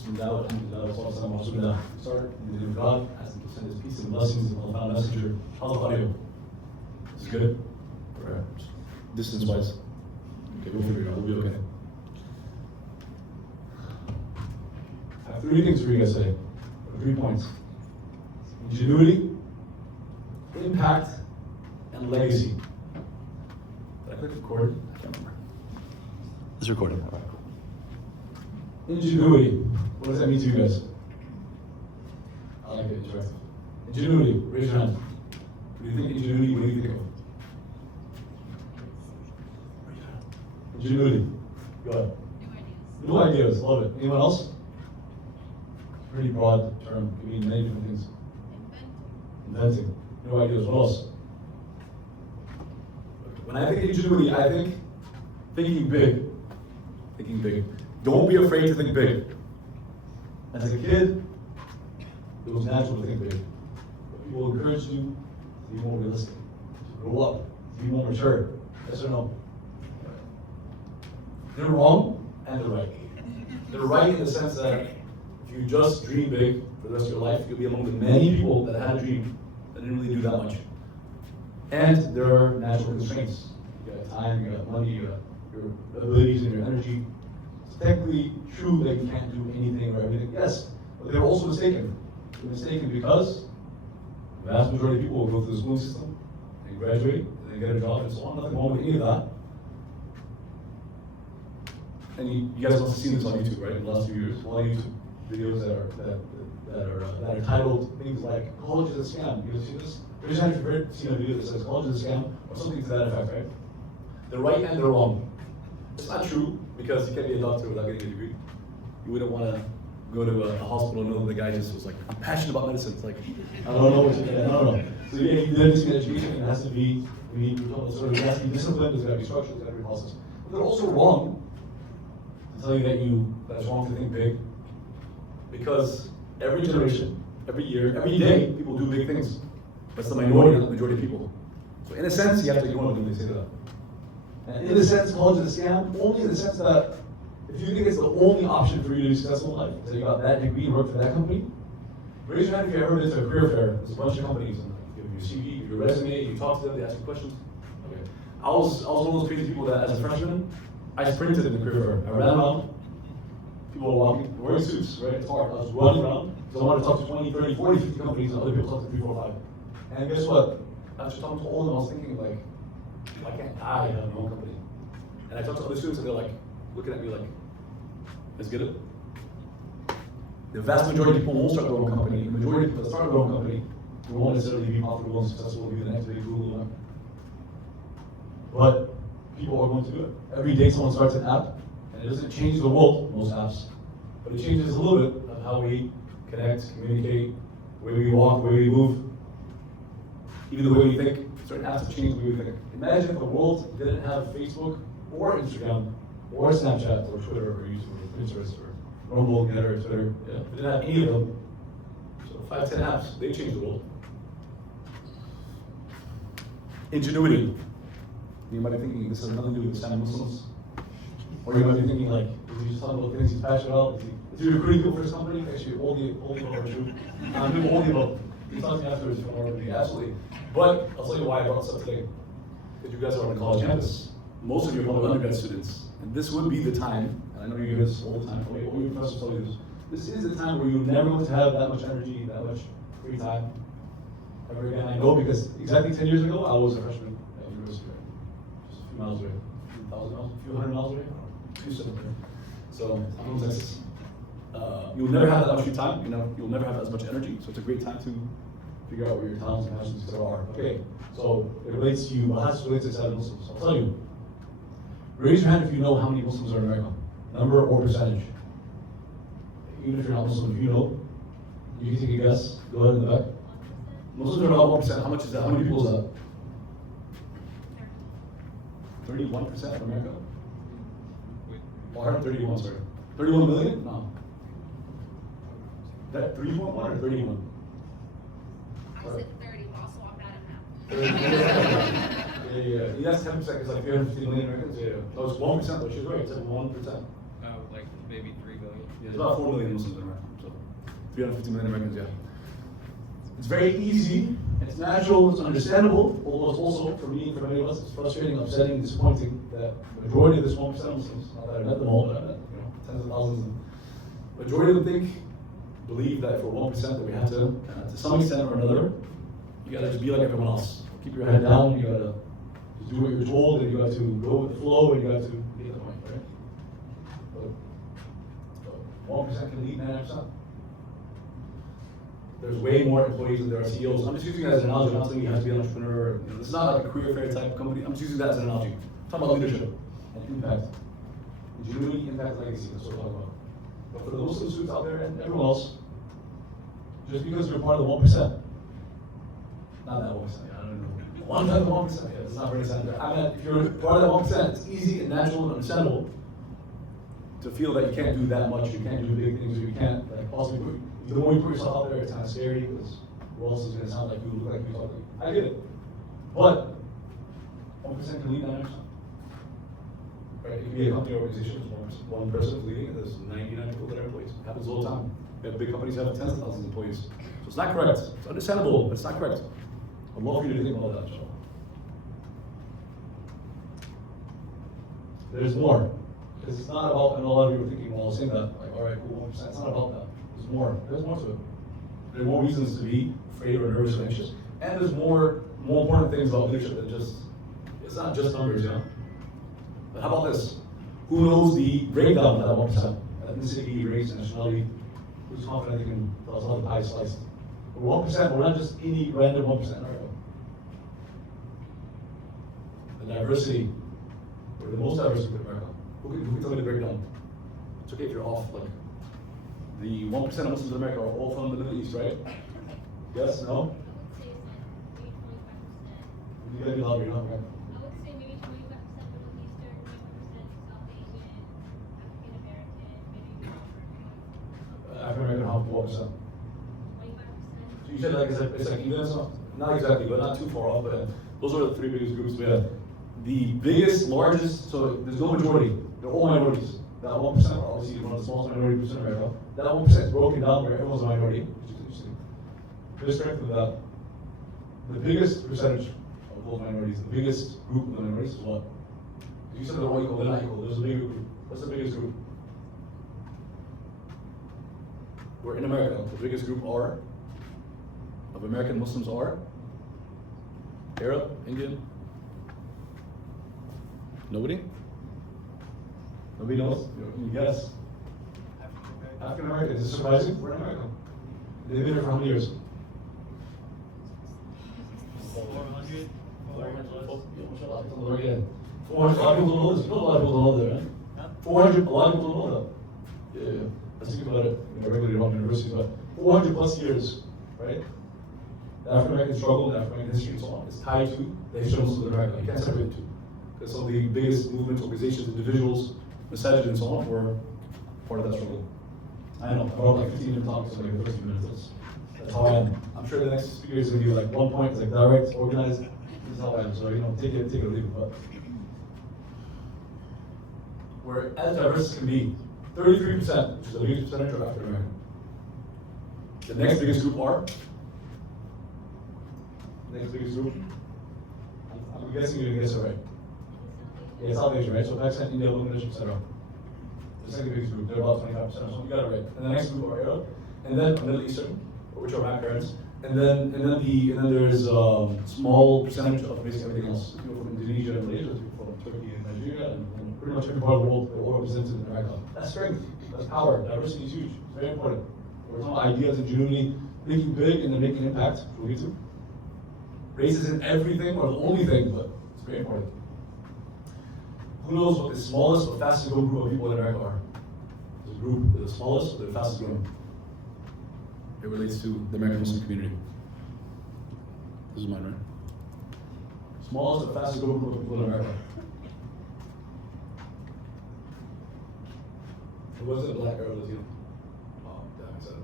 Bismillah, alhamdulillah, wa sallallahu alaihi wa sallam. Start in the name of God, ask him to send his peace and blessings upon the final messenger. How's the audio? Is it good? Alright. Distance wise. Okay, we'll figure it out. We'll be okay. I have 3 things for you guys today. 3 points. Ingenuity, impact, and legacy. Did I click record? I can't remember. It's recording. All right, cool. Ingenuity. What does that mean to you guys? I like it, interactive. Ingenuity. Raise your hand. When you think ingenuity, what do you think of? Ingenuity. Go ahead. New ideas. Love it. Anyone else? Pretty broad term. It means many different things. Inventing. New ideas. What else? When I think ingenuity, I think thinking big. Thinking big. Don't be afraid to think big. As a kid, it was natural to think big. But people encourage you to be more realistic, to grow up, to be more mature. Yes or no? They're wrong and they're right. They're right in the sense that if you just dream big for the rest of your life, you'll be among the many people that had a dream that didn't really do that much. And there are natural constraints. You got time, you got money, you got your abilities and your energy. It's technically true that you can't do anything or everything. Yes, but they're also mistaken. They're mistaken because the vast majority of people will go through the schooling system and graduate and then get a job and so on. Nothing wrong with any of that. And you guys must have seen this on YouTube, right? In the last few years, a lot of YouTube videos that are titled things like "College is a scam." You guys see this? Raise your hand if you've ever seen a video that says "College is a scam" or something to that effect, right? They're right and they're wrong. It's not true because you can't be a doctor without getting a degree. You wouldn't want to go to a hospital and know that the guy just was like, "I'm passionate about medicine." It's like, I don't know what you're doing. I don't know. So yeah, you need to get education. It has to be. It has to be disciplined. There's got to be structure. There's got to be process. But they're also wrong. Tell you that it's wrong to think big, because every generation, every year, every day, people do big things. But it's the minority, not the majority of people. So in a sense, you have to ignore them when they say that. And in a sense, college is a scam, only in the sense that if you think it's the only option for you to be successful in life, so you got that degree and work for that company, raise your hand if you've ever been to a career fair. There's a bunch of companies, and you give your CV, your resume, you talk to them, they ask you questions. Okay. I was one of those crazy people that as a freshman, I sprinted in the career fair. I ran around. People were walking, wearing suits, right? It's hard. I was running around because I wanted to talk to 20, 30, 40, 50 companies, and other people talk to 3, 4, 5. And guess what? After talking to all of them, I was thinking, like, why can't I have my own company? And I talked to other students, and they're like, looking at me like, let's get it. The vast majority of people won't start their own company. The majority of people that start their own company won't necessarily be profitable and successful, be the next big Google. But people are going to do it. Every day someone starts an app, and it doesn't change the world, most apps, but it changes a little bit of how we connect, communicate, the way we walk, the way we move, even the way we think. Certain apps have changed the way we think. Imagine if the world didn't have Facebook or Instagram or Snapchat or Twitter or YouTube or Pinterest or Rumble, Getter, Twitter. Yeah, if it didn't have any of them. So 5, 10 apps, they changed the world. Ingenuity. You might be thinking this has nothing to do with Islamic Muslims. Or you might be thinking like, is he just talking about things he's passionate about? Is he recruiting people for his company? Actually, all the above are true. All the above. You talk to me afterwards if you want to, absolutely. But I'll tell you why I brought this up today. Because you guys are on a college campus. Most of you are probably undergrad students. And this would be the time, and I know you hear this all the time, all your professors tell you this. This is the time where you're never going to have that much energy, that much free time ever again. I know because exactly 10 years ago, I was a freshman at university. Just a few miles away. A few thousand miles, a few hundred miles away. 270. So I'm from Texas. You'll never have that much free time. You'll never have as much energy. So it's a great time to figure out where your talents and passions still are. Okay. So it relates to you. How does it relate to Islamic Muslims? I'll tell you. Raise your hand if you know how many Muslims are in America. Number or percentage. Even if you're not Muslim, if you know, you can take a guess. Go ahead in the back. Muslims are about 1%. How much is that? How many people is that? 31% of America? 31, sorry. 31 million? No. That 3.1 or 31? I said 30, but also I'm bad at math. Yeah. That's 10%, it's like 350 million Americans. Yeah. That was 1%, though. She's right. It's like 1%. Like maybe maybe 3 million. Yeah, there's about 4 million Muslims in America, so 350 million Americans, yeah. It's very easy, it's natural, it's understandable, although it's also, for me, for many of us, it's frustrating, upsetting, disappointing that the majority of this 1% of Muslims, not that I met them all, but I met, tens of thousands of them, majority of them believe that for 1% that we have to some extent or another, you gotta just be like everyone else. Keep your head down, you gotta just do what you're told, and you have to go with the flow, and you have to get the point, right? But 1% can lead 99%. There's way more employees than there are CEOs. I'm just using that as an analogy. I'm not saying you have to be an entrepreneur. This is not like a career fair type of company. I'm just using that as an analogy. I'm talking about leadership and impact. Ingenuity, impact, legacy. That's what we're talking about. But for the Muslim students out there and everyone else, just because you're part of the 1%, not that 1%, I don't know. One type of 1%, yeah, it's not very sensitive. I mean, if you're part of that 1%, it's easy and natural and understandable to feel that you can't do that much, you can't do big things, or you can't like possibly. The more you put yourself out there, it's kind of scary because who else is going to sound like you, look like you, talk like you. I get it. But 1% can lead 99%. Right? It can be a company or organization, one person is leading, and there's 99 people that are employees. It happens all the time. We have big companies that have tens of thousands of employees. So it's not correct. It's understandable, but it's not correct. I'd love for you to think about that, inshallah. There's more. Because it's not about, and a lot of you are thinking, well, I was saying that, like, all right, cool, 1%. It's not about that. There's more to it. There are more reasons to be afraid or nervous or anxious. And there's more important things about leadership than just, it's not just numbers, you know? But how about this? Who knows the breakdown of that 1%? Ethnicity, race, nationality. Who's confident they can tell us how the pie is sliced? We're 1%, we're not just any random 1% in America. The diversity, we're the most diverse group in America. Who can tell me the breakdown? It's okay if you're off, like, the 1% of Muslims in America are all from the Middle East, right? Yes? No? I would say it's like maybe 25%. You gotta be louder, you're not right. I would say maybe 25% Middle Eastern, 20% South Asian, African American, maybe African American, how 4%? 25%. So you said like it's like even so? Not exactly, but not too far off. But those are the three biggest groups. We have the biggest, largest. So there's no majority. They're all minorities. That 1% are obviously one of the smallest minority groups in America. That 1% is broken down where everyone's a minority, which is interesting. There's strength of that. The biggest percentage of those minorities, the biggest group of the minorities is what? You said they're all equal, they're not equal. There's a bigger group. What's the biggest group? We're in America. The biggest group of American Muslims are Arab, Indian. Nobody? Nobody knows? Can you guess? African American. Is it surprising? We're in America. They've been here for how many years? 400. 400. 400. A lot of people don't know this. You know a lot of people don't know that, right? Huh? 400. A lot of people don't know that. Yeah. Let's think about it. Regularly around universities, but 400 plus years, right? The African American struggle, the African American history, and so on, is tied to the history of Muslims in America. You can't separate the two. Because some of the biggest movements, organizations, individuals, masajid, and so on were part of that struggle. I know, I brought like 15 minute talks, so like the first few minutes. That's how I am. I'm sure the next speaker is going to be like 1 point, it's like direct, organized. This is how I am. So, take it or leave it. But we're as diverse as can be. 33%, which is the biggest percentage of African American. The next biggest group are? Next biggest group? I'm guessing you're going to guess it right. Yeah, South Asia, right? So Pakistan, India, Bangladesh, etc. The second biggest group, they're about 25%, so you got it right. And the next group are Arab, and then Middle Eastern, which are my parents, and then there's a small percentage of basically everything else. People from Indonesia and Malaysia, people from Turkey and Nigeria, and pretty much every part of the world, they're all represented in America. That's strength, that's power, diversity is huge, it's very important. We're talking about ideas, ingenuity, thinking big and then making impact, which we'll get to. Race isn't everything or the only thing, but it's very important. Who knows what the smallest or fastest growing group of people in America are? The group, the smallest or the fastest growing? It relates to the American Muslim community. This is mine, right? Smallest or fastest growing group of people in America? It wasn't black or Latino. Oh, damn, I said it.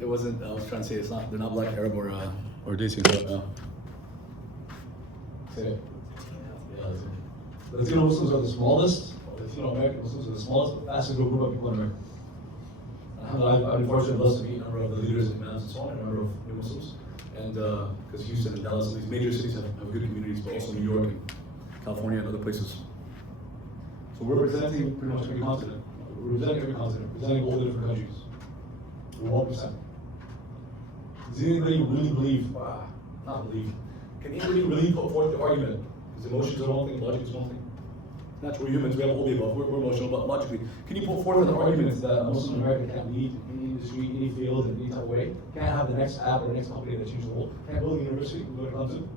It wasn't, I was trying to say they're not black, Arab, or Daisy, but, say it. Yeah, Latino Muslims are the smallest, or American Muslims are the smallest but fastest growing group of people in America. Alhamdulillah, I've been fortunate and blessed to meet a number of the leaders and imams and so on, a number of new Muslims. And because Houston and Dallas, these major cities have good communities, but also New York and California and other places. So we're representing pretty much every continent. We're representing every continent, representing all the different countries. We're 1%. Does anybody really believe, not believe, can anybody really put forth the argument? Because emotions are one thing, logic is one thing. Naturally, humans, we have all the above, we're emotional, but logically, can you put forth an argument that a Muslim American can't lead any industry, any field, in any type of way? Can't have the next app or the next company that changes the world? Can't build a university, go to Clemson,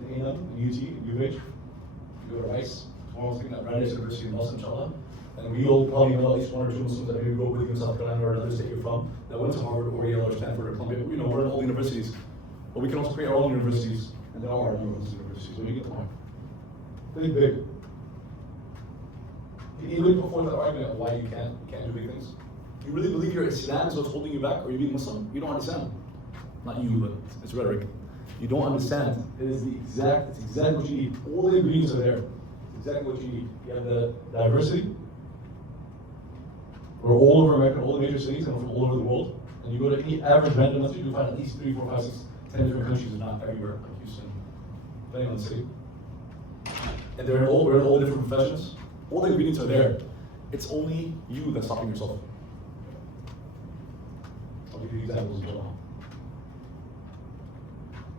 in A&M, UT, UH, you go to Rice, tomorrow we're at Brandeis University in Boston, inshallah. And we all probably know at least one or two Muslims that maybe grew up with you in South Carolina or another state you're from, that went to Harvard or Yale or Stanford or Columbia. We're in all the universities. But we can also create our own universities, and there are our own universities, so you get the point. Think big. Can you really put forth an argument of why you can't do big things? You really believe your Islam is what's holding you back, or you being Muslim? You don't understand. Not you, but it's rhetoric. You don't understand. It's exactly what you need. All the ingredients are there. It's exactly what you need. You have the diversity. We're all over America, all the major cities, and from all over the world. And you go to any average random country, you'll find at least 3, 4, 5, 6, 10 different countries, if not everywhere, like Houston, depending on the city. And we're in all different professions. All the ingredients are there. It's only you that's stopping yourself. I'll give you examples as well.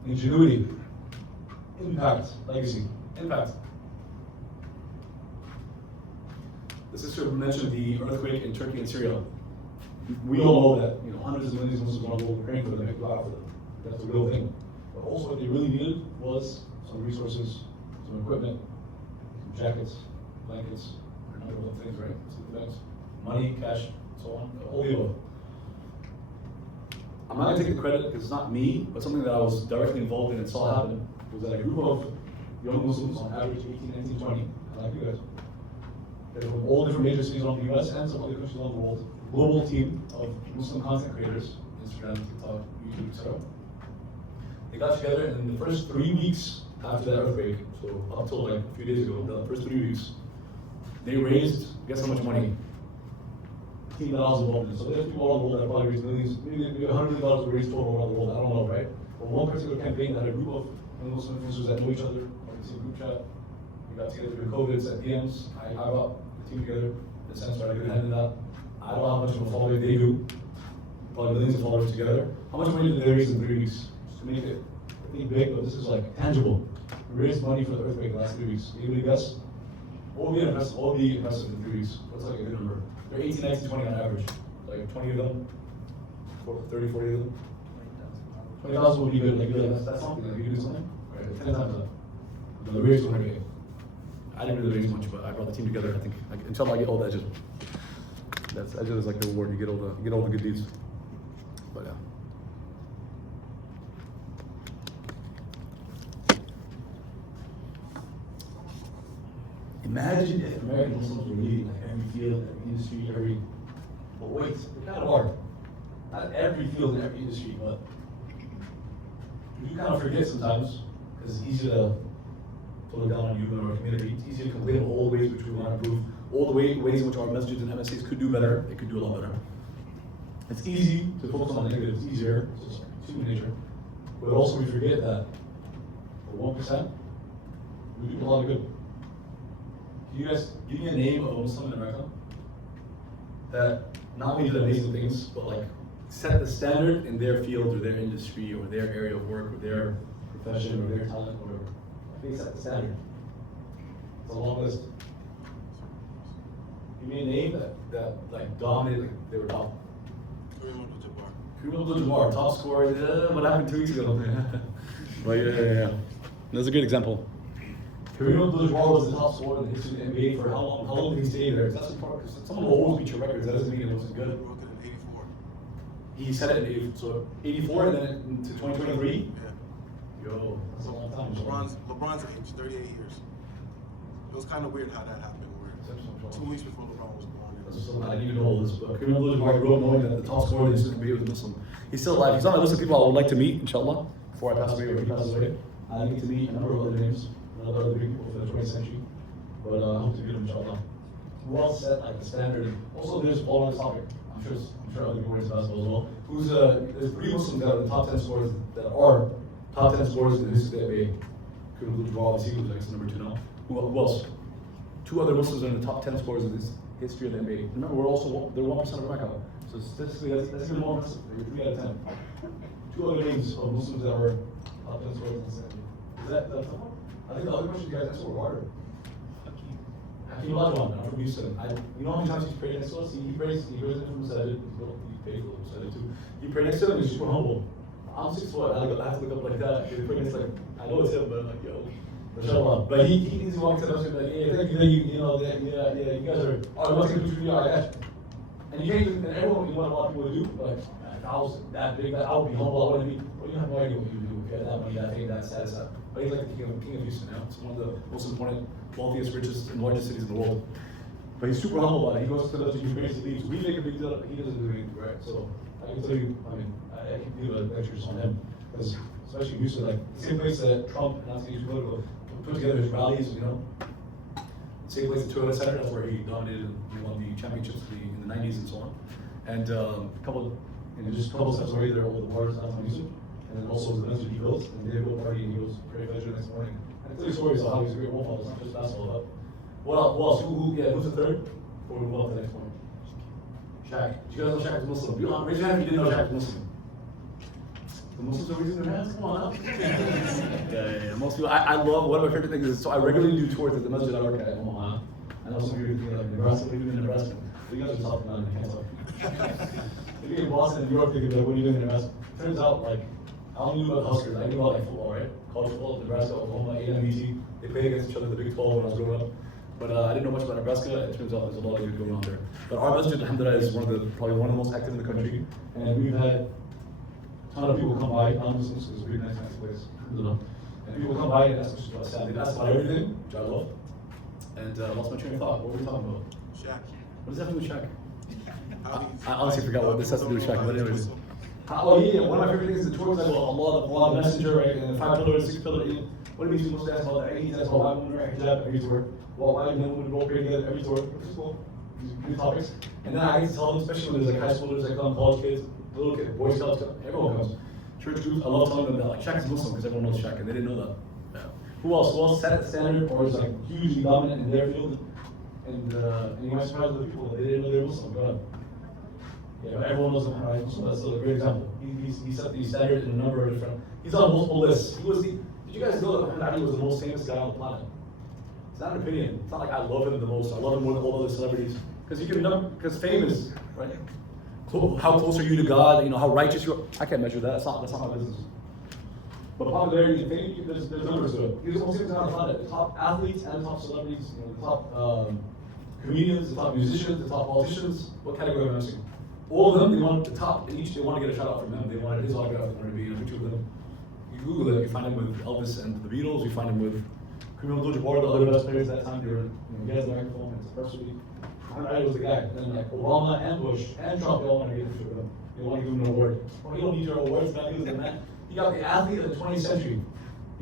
Ingenuity, impact, legacy, impact. The sister mentioned the earthquake in Turkey and Syria. We all know that hundreds of millions of Muslims around the world were praying for them, make dua for them. That's a real thing. But also what they really needed was some resources, some equipment, some jackets, blankets, a number of other things, right? Sleeping bags, money, cash, so on, all the above. I'm not going to take the credit because it's not me, but something that I was directly involved in and saw happen was that a group of young Muslims, on average 18, 19, 20, like you guys, they're from all different major cities around the US and some other countries around the world, a global team of Muslim content creators, Instagram, TikTok, YouTube, etc. They got together and in the first 3 weeks after that earthquake, so up till like a few days ago, the first 3 weeks, they raised, guess how much money? $15 involved in it. So there's people around the world that probably raised millions, maybe $100 million were raised total around the world, I don't know, right? But one particular campaign had a group of Muslim influencers that know each other, on the same group chat. We got together through COVID, sent DMs, I brought the team together, in a sense, right, I could handle that. I don't know how much of a following they do, probably millions of followers together. How much money did they raise in 3 weeks? Just to make it, I think big, but this is like tangible. We raised money for the earthquake in the last 3 weeks. Anybody guess? What would be impressive in 3 weeks? What's like a good number? They're 18, 19, 20 on average. Like 20 of them, 30, 40 of them. 20,000 would be good. Like that's something. Like you do something, right? 10 times that. The raise 100K. I didn't really raise much, but I brought the team together. I think until I get all the edges. That's edges is like the reward. You get all the good deeds. But yeah. Imagine if American Muslims were leading like every field, every industry, but wait, they're kind of hard. Not every field and every industry, but you kind of forget sometimes, because it's easy to look down on you and our community. It's easy to complain about all the ways which we want to improve, all the ways in which our messages and MSAs could do better, they could do a lot better. It's easy to focus on the negative, it's easier, it's just human nature. But also we forget that for 1%, we do a lot of good. Can you guys give me a name of a Muslim in America that not only did amazing things, but like set the standard in their field or their industry or their area of work or their profession or their talent or whatever? They set the standard. It's a long list. Give me a name that like dominated, like they were top. Kareem Abdul-Jabbar, top scorer. What happened 2 weeks ago? Well, yeah. That's a good example. Kareem Abdul-Jabbar was the top scorer in the history of the NBA for how long? How long did he stay there? That's important because someone will always beat your records. That doesn't mean it wasn't good. He broke it in 84. He said it in 84. So 84 and then to 2023. Yeah. Yo, that's a long time. LeBron's age, 38 years. It was kind of weird how that happened. Where 2 weeks before LeBron was born. I didn't even know all this, but Kareem Abdul-Jabbar grew up knowing that the top scorer in the history of the NBA was a Muslim. He's still alive. He's on my list of people I would like to meet, inshallah, before I pass away or he passes away. I need to meet a number of other names, other big people for the 20th century. But I hope to meet him, inshallah. well set like the standard. Also, there's all on this topic. I'm sure other people are into basketball as well. There's 3 Muslims that are the top 10 scorers that are top 10 scorers in the history of the NBA. Could include Jabbar, obviously, who's like number 2 now. Who else? 2 other Muslims are in the top 10 scorers in this history of the NBA. Remember, they're 1% of America. So statistically, that's even more impressive. They're 3 out of 10. 2 other names of Muslims that were top 10 scorers in this NBA. Is that tough one? I think the other question you guys answered were harder. Hakeem Olajuwon, I'm from Houston. You know how many times he's prayed next to us? He prays it from the Sajid. He paid for the Sajid too. He prayed next to him and he's super humble. I'm 6 foot, I have to look up like that. He prayed next, like, I know it's him, but I'm like, yo, mashallah. But he needs to walk to us and be like, yeah, thank you, you know, yeah, you guys are, you want to take a picture of me? I got you. And you can't even, and everyone, you want a lot of people to do, but if I was that big, I would be humble, I wouldn't be, well, you have no idea what you would do if you had that money, that fame, that status, that. But he's like the king of Houston now. It's one of the most important, wealthiest, richest, and largest cities in the world. But he's super humble about it. He goes to the basically leaves. We make a big deal. He doesn't do anything, right? So I can tell you, I can do lectures on him because especially Houston, like the same place that Trump, not to use political, put together his rallies, you know. Same place at Toyota Center. That's where he dominated. He won the championships in the '90s and so on. And just a couple steps away there, all the bars downtown Houston. And then also the events that he built, and they built a party, and he goes pray pleasure next morning. I tell you stories of how he's a great role model. It's not just basketball, but who else? Who's the third? Before we move on to the next one. Shaq. Did you guys know Shaq was Muslim? Raise your hand if you didn't know Shaq was Muslim. The Muslims are raising their hands? Come on now. Yeah. Most people, I love, one of my favorite things is, so I regularly do tours at the masjid I work at Omaha. I know some of you are thinking like Nebraska, we live in Nebraska. So you guys are talking about it, I can't talk. If you're in Boston and New York, thinking like, what are you doing in Nebraska? Turns out, like, I only knew about Huskers. I knew about like football, right? College football, Nebraska, Oklahoma, A&M, They played against each other in the Big 12 when I was growing up. But I didn't know much about Nebraska. It turns out there's a lot of good going on there. But our masjid, alhamdulillah, is probably one of the most active in the country. And we've had a ton of people come by, non-Muslims, because it's a really nice place. And people come by and ask questions about Islam. They ask about everything, which I love. And lost my train of thought. What were we talking about? Shaq. What does that have to do with Shaq? I I honestly forgot what this has to do with Shaq, but anyways. Oh yeah, one of my favorite things is the tours like Allah, the Messenger, right? And the 5 pillars, 6 pillars. What do you mean most ask about that? He asks about why women wear hijab every tour. Well, why men would role play together every tour. Which is cool. These are new topics. And then I get to tell them, especially when there's like high schoolers that come, college kids, little kids, Boy Scouts, everyone comes. Church groups, I love telling them that like Shaq is Muslim because everyone knows Shaq and they didn't know that. Yeah. Who else set the standard or is like hugely dominant in their field? And you might surprise other people that they didn't know they were Muslim. Go ahead. Yeah, everyone knows him, right? So that's still a great example. He set the standard in a number of different. He's on multiple lists. Did you guys know that Muhammad Ali was the most famous guy on the planet? It's not an opinion. It's not like I love him the most. I love him more than all other celebrities. Because fame is, right? How close are you to God? You know, how righteous you are. I can't measure that. That's not my business. But popularity and fame, there's numbers to it. He's the most famous guy on the planet. The top athletes and the top celebrities, you know, the top comedians, the top musicians, the top politicians. What category am I missing? All of them, they want the top, and each they want to get a shout out from him. They wanted his autograph, they wanted to be in a picture with him. You Google it, you find him with Elvis and the Beatles, you find him with Kareem Abdul-Jabbar, the other best players at that time. They were, he has the microphone, it's a personally. Muhammad Ali was the guy. And then like Obama and Bush and Trump, they all want to get a picture with him. They want to give him an award. Well, you don't need your awards, not using that. He got the athlete of the 20th century.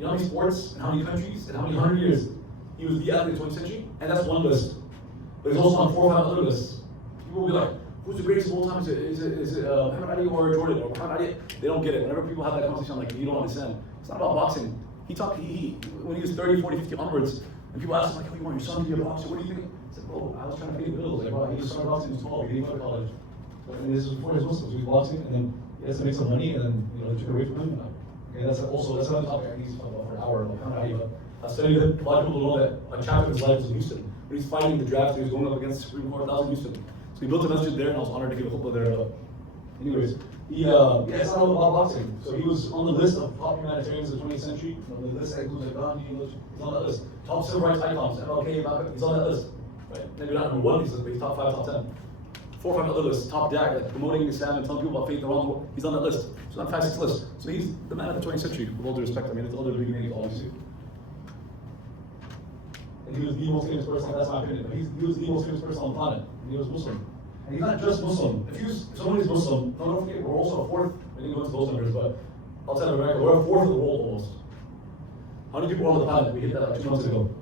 You know how many sports and how many countries and how many 100 years he was the athlete of the 20th century? And that's one list. But he's also on 4 or 5 other lists. People will be like, who's the greatest of all time? Is it Muhammad Ali or Jordan or Muhammad Ali? They don't get it. Whenever people have that conversation, I'm like, you don't understand. It's not about boxing. When he was 30, 40, 50 onwards, and people ask him like, oh, you want your son to be a boxer? What do you think? I said, bro, I was trying to pay the bills. Like, bro, he started boxing, he was 12, he didn't go to college. And this was before his Muslims. He was boxing, and then he has to make some money, and then they took it away from him. Okay, that's another topic I need to talk about for an hour. Like, Muhammad Ali, but I studied it. A lot of people don't know that a chapter of his life was in Houston. When he's fighting the draft, he was going up against the Supreme Court. That was in Houston. So he built a masjid there, and I was honored to give a khutbah there. Anyways, it's not all about boxing. So he was on the list of top humanitarians of the 20th century. On the list that includes like Gandhi, he's on that list. Top civil rights icons, MLK, Malcolm, he's on that list. Right? Maybe not number 1, but he's top 5, top 10. 4 or 5 other lists, top dad, like promoting Islam and telling people about faith around the world. He's on that list. So not 5, 6 lists. So he's the man of the 20th century, with all due respect. I mean, it's other big names, obviously. And he was the most famous person, that's my opinion, but he was the most famous person on the planet. And he was Muslim. And he's not just Muslim. If somebody's Muslim, don't forget, we're also a 4th, we didn't go into those numbers, but outside of America, we're a 4th of the world almost. How many people are on the planet? We hit that like 2 months ago.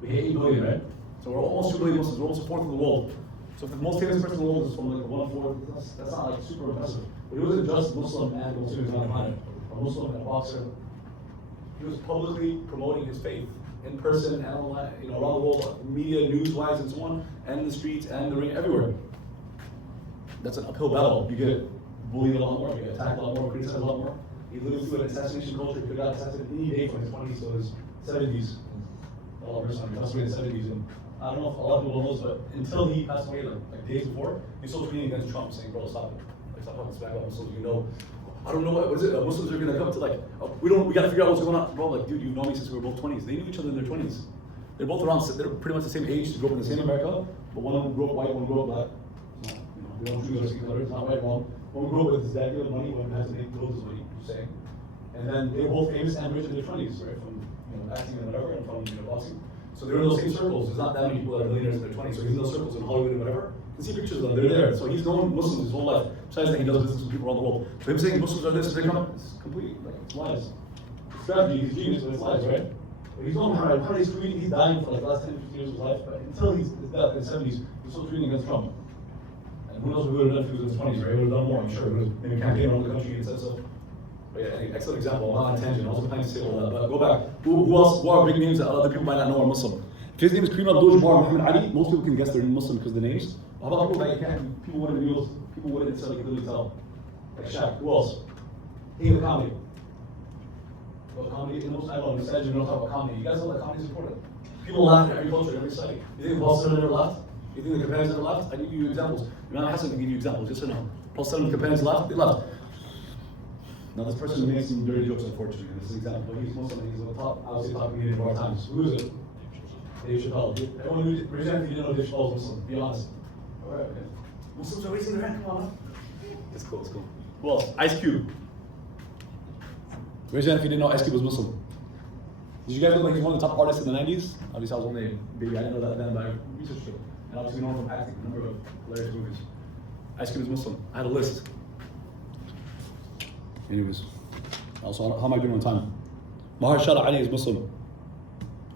We hit 8 billion, right? So we're almost 2 billion Muslims, we're almost a fourth of the world. So if the most famous person in the world is from like 1/4, that's not like super impressive. But he wasn't just Muslim and Muslim on the planet, a Muslim and a boxer. He was publicly promoting his faith in person and online, around the world, media, news-wise, and so on, and in the streets and the ring, everywhere. That's an uphill battle. You get bullied a lot more, you get attacked a lot more, criticized a lot more. He lived through an assassination culture. He could have got assassinated any day from his 20s to his 70s. Allah rest on him. He passed away in the 70s. And I don't know if a lot of people know this, but until he passed away, like days before, he was still tweeting against Trump, saying, "Bro, stop it. Like, stop talking smack about Muslims. I don't know what is it? Muslims are gonna come to we gotta figure out what's going on, bro. Like, dude, you've known me since we were both 20s. They knew each other in their 20s. They're both around. They're pretty much the same age. They grew up in the same America, but one grew up white, one grew up black. We don't choose our skin color. It's not right or wrong. One grew up with his dad giving money, one has to make clothes, is what you're saying. And then they were both famous and rich in their 20s, right? From acting and whatever, and from boxing. So they were in those same circles. There's not that many people that are millionaires in their 20s. So he's in those circles in Hollywood and whatever. You can see pictures of them. They're there. So he's known Muslims his whole life. Besides that, he does business with people around the world. So him saying Muslims are this, and they come, it's complete, it's lies. It's strategy, he's genius, but it's lies, right? But he's known how he's tweeting. He's dying for like the last 10, 15 years of his life. But until his death in his 70s, he's still tweeting against Trump. And who knows what he would have done if he was in his 20s, right? He would have done more, I'm sure. He would have maybe campaigned around the country and said so. But yeah, excellent example. I'm not on a tangent. I was planning to say all that. But go back. Who else? Who are big names that other people might not know are Muslim? If his name is Kareem Abdul-Jabbar Muhammad Ali, most people can guess they're Muslim because of the names. How about people that you can't? People wouldn't necessarily clearly tell. Like Shaq. Who else? King of comedy. Well, comedy. I don't know. You said you don't talk about comedy. You guys know that comedy is important. People laugh at every culture, every side. You think Paul Sullivan ever laughed? You think the companions ever laughed? I give you examples. Imam Hassan can give you examples. Yes or no? Paul Sullivan's companions laughed? They laughed. Now this person makes some dirty jokes, unfortunately. This is an example. But he's Muslim and he's a top, obviously top comedian of our times. Who is it? Dave Chappelle. Everyone who raise your hand if you didn't know Dave Chappelle was Muslim. Be honest. All right, okay. Muslims are raising their hand. Come on. It's cool. It's cool. Who else? Ice Cube. Raise your hand if you didn't know Ice Cube was Muslim. Did you guys know like he's one of the top artists in the 90s? Obviously, I was only a baby. I didn't know that then, but I researched it. And obviously, known from acting, a number of hilarious movies. Ice Cube is Muslim. I had a list. Anyways, also, how am I doing on time? Mahershala Ali is Muslim.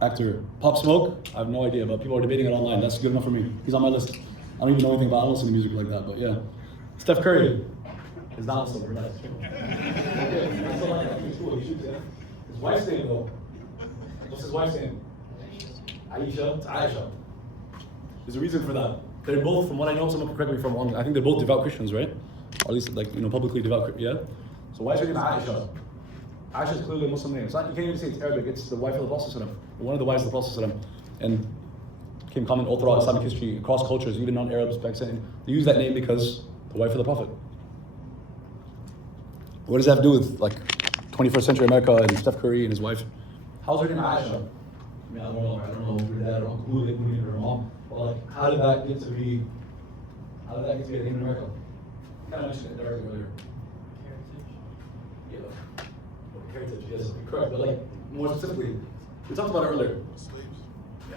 Actor. Pop Smoke? I have no idea, but people are debating it online. That's good enough for me. He's on my list. I don't even know anything about. I don't listen to music like that, but yeah. Steph Curry is not Muslim. We're not. His wife's name though. What's his wife's name? Aisha. It's Aisha. There's a reason for that. They're both, from what I know, someone can correct me if I'm wrong. I think they're both devout Christians, right? Or at least like publicly devout. Yeah. So why is her name Aisha? Aisha is clearly a Muslim name. It's not, you can't even say it's Arabic. It's the wife of the Prophet, one of the wives of the Prophet, and became common all throughout Islamic history, across cultures, even non-Arabs back then. They use that name because the wife of the Prophet. What does that have to do with like 21st century America and Steph Curry and his wife? How's her name Aisha? I mean, I don't know if her dad or uncle who named her mom. But like, how did that get to be a name in America? You kind of mentioned it earlier. Yeah, heritage, yes, correct. But like, more specifically, we talked about it earlier. Slaves. Yeah.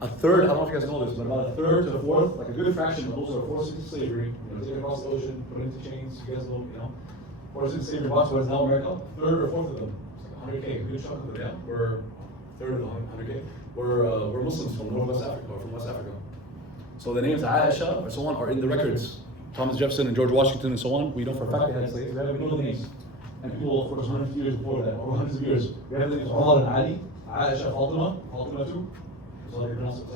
A third, I don't know if you guys know this, but about a third to a fourth, like a good fraction of those who are forced into slavery, taken across the ocean, put into chains, you guys know, forced into slavery, brought to what is now America, a third or fourth of them, it's like 100K, a good chunk of them, yeah, were, third of the 100K, were Muslims from Northwest Africa, or from West Africa. So the names Aisha, or so on, are in the records. Thomas Jefferson and George Washington and so on, we know for a fact they had slaves, we know the names. And people, of course, hundreds of years before that, or hundreds of years, we have the names Umar and Ali, Aisha, Fatima too. That's how they pronounce it.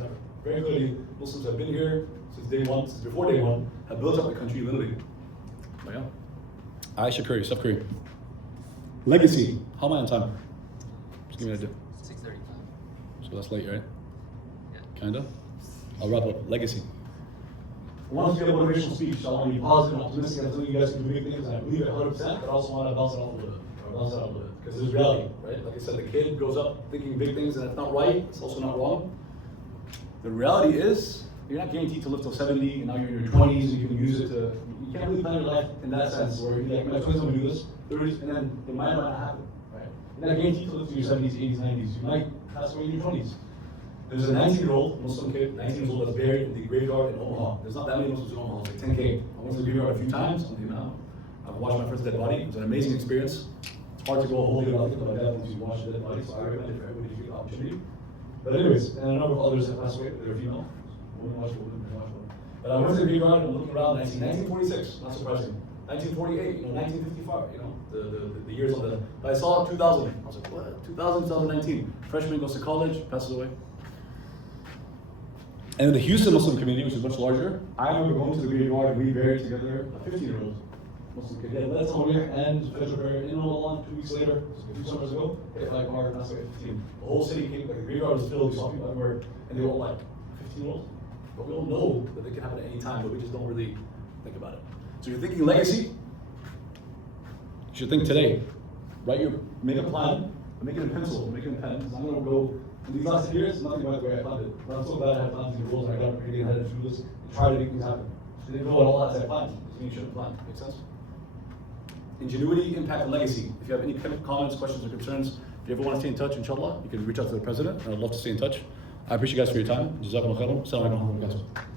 Very clearly, Muslims have been here since day one, since before day one, have built up the country literally. But yeah. Aisha Curry, Steph Curry. Legacy. How am I on time? Just give me an idea. 6:35. So that's late, right? Yeah. Kinda. I'll wrap up. Legacy. I want to give a motivational speech. I want to be positive and optimistic. I tell you guys can do big things, and I believe it 100%, but I also want to bounce it off a little bit. Because there's reality, right? Like I said, the kid grows up thinking big things, and it's not right. It's also not wrong. The reality is, you're not guaranteed to live till 70, and now you're in your 20s, and you can use it to, you can't really plan your life in that sense, where you're like, my 20s, I'm going to do this, 30s, and then it might not happen, right? You're not guaranteed to live to your 70s, 80s, 90s. You might pass away in your 20s. There's a 19-year-old Muslim kid, 19 years old, that's buried in the graveyard in Omaha. There's not that many Muslims in Omaha, it's like 10K. I went to the graveyard a few times, I've watched my first dead body. It was an amazing experience. It's hard to go a whole day without thinking about death once you watch a dead body, so I recommend it for everybody to get the opportunity. But anyways, and a number of others have passed away. They're female. Women watch women, men watch women. But I went to the graveyard and I'm looking around. 1946, not surprising. 1948, 1955, the years on the. But I saw 2000. I was like, what? 2019. Freshman goes to college, passes away. And in the Houston Muslim community, which is much larger, I remember going to the graveyard and we buried together a 15-year-old Muslim kid. Yeah, that's Tawir and Fajr prayer in Ramadan 2 weeks later, a few summers ago, hit like our passed away at 15. The whole city came, like the graveyard was filled, we saw people everywhere, and they were all like 15-year-olds. But we all know that they can happen at any time, but we just don't really think about it. So if you're thinking legacy, you should think today. Make a plan, make it in pencil, make it in pen. I'm gonna go. In these last years, nothing went the way I planned it. But I'm so glad I had plans and goals and I got really ahead to do this and try to make things happen. So they didn't know it all as I planned. So you shouldn't plan. Make sense? Ingenuity, impact, and legacy. If you have any comments, questions, or concerns, if you ever want to stay in touch, inshallah, you can reach out to the president. I'd love to stay in touch. I appreciate you guys for your time. Jazakumullah khairan. Assalamu alaikum wa rahmatullahi wa barakatuh.